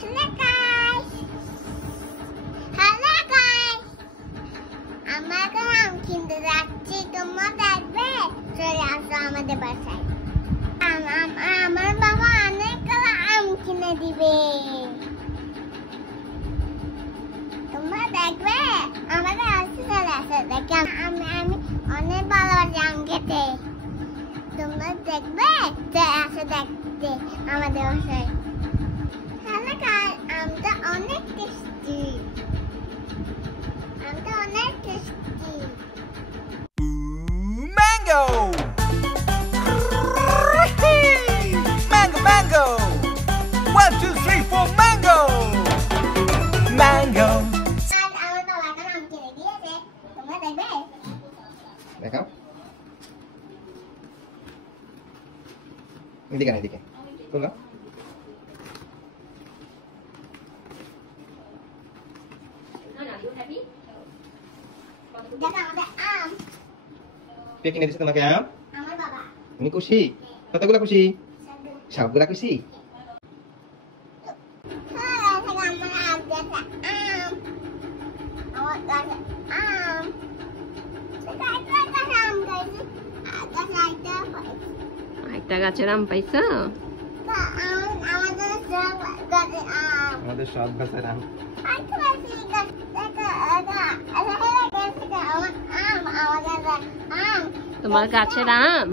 Hello guys. Hello guys. আমাকে আম কিনতে যাচ্ছি, তোমরা দেখবে? চলে আসো আমাদের বাসায়। আমার বাবা অনেক আম কিনে দিবে, তোমরা দেখবে? আমাদের আসতে চলে আসো, দেখে আমি অনেক ভালো আম খেতে। তোমরা দেখবে? চলে আসো দেখতে আমাদের বাসায়। হ্যালো গাইস, আমটা অনেক টেস্টি। আমটা অনেক tasty. Mango! Mango, mango! 1, 2, 3, 4, mango! Mango! আমার বাবাকে আম কিনে দিয়েছে, তোমরা দেখবে? দেখাও এদিকে না, এদিকে তোমরা দেখো আমাদের আম। কে কিনে দিচ্ছে তোমাকে আম? আমার বাবা। তুমি খুশি? কতগুলা খুশি? সবগুলা খুশি? একটা গাছের আম পাইছো? আমাদের সব গাছের আম। তোমার গাছের আম?